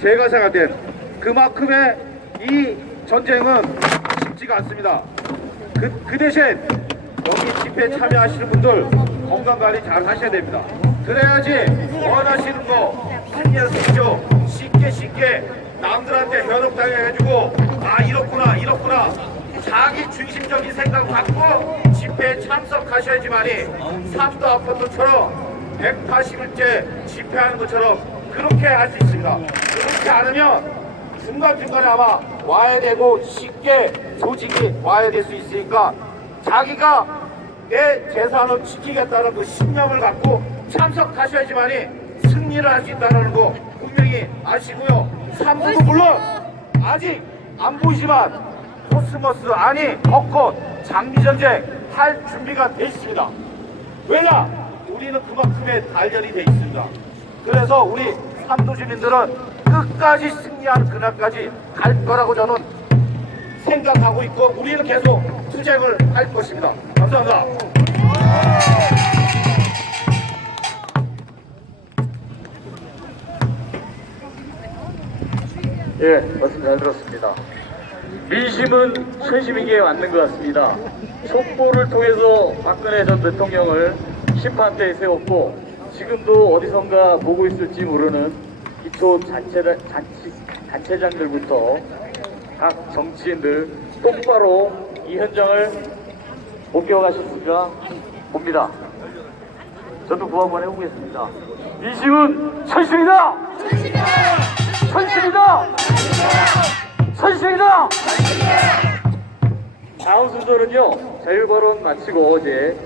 제가 생각할 땐 그만큼의 이 전쟁은 쉽지가 않습니다. 그, 그 대신 여기 집회 참여하시는 분들 건강관리 잘 하셔야 됩니다. 그래야지 원하시는 거 있죠. 쉽게 쉽게 남들한테 현혹당해가지고 아 이렇구나 이렇구나 자기 중심적인 생각 갖고 집회에 참석하셔야지만이 삼도 아파트처럼 180일째 집회하는 것처럼 그렇게 할 수 있습니다. 그렇지 않으면 중간중간에 아마 와야 되고 쉽게 조직이 와야 될 수 있으니까 자기가 내 재산을 지키겠다는 그 신념을 갖고 참석하셔야지만이 승리를 할 수 있다는 거 분명히 아시고요. 삼수도 물론 아직 안 보이지만 코스모스 아니 벚꽃 장기전쟁 할 준비가 돼 있습니다. 왜냐? 우리는 그만큼의 단련이 돼 있습니다. 그래서 우리 삼도 주민들은 끝까지 승리하는 그날까지 갈 거라고 저는 생각하고 있고 우리는 계속 투쟁을 할 것입니다. 감사합니다. 예, 말씀 잘 들었습니다. 민심은 최시민에게 맞는 것 같습니다. 촛불을 통해서 박근혜 전 대통령을 심판대에 세웠고 지금도 어디선가 보고 있을지 모르는 기초 자치, 단체장들부터 각 정치인들 똑바로 이 현장을 목격하셨을까 봅니다. 저도 구호 한번 해보겠습니다. 민심은 천심이다! 천심이다! 천심이다! 다음 순서는요, 자유발언 마치고 이제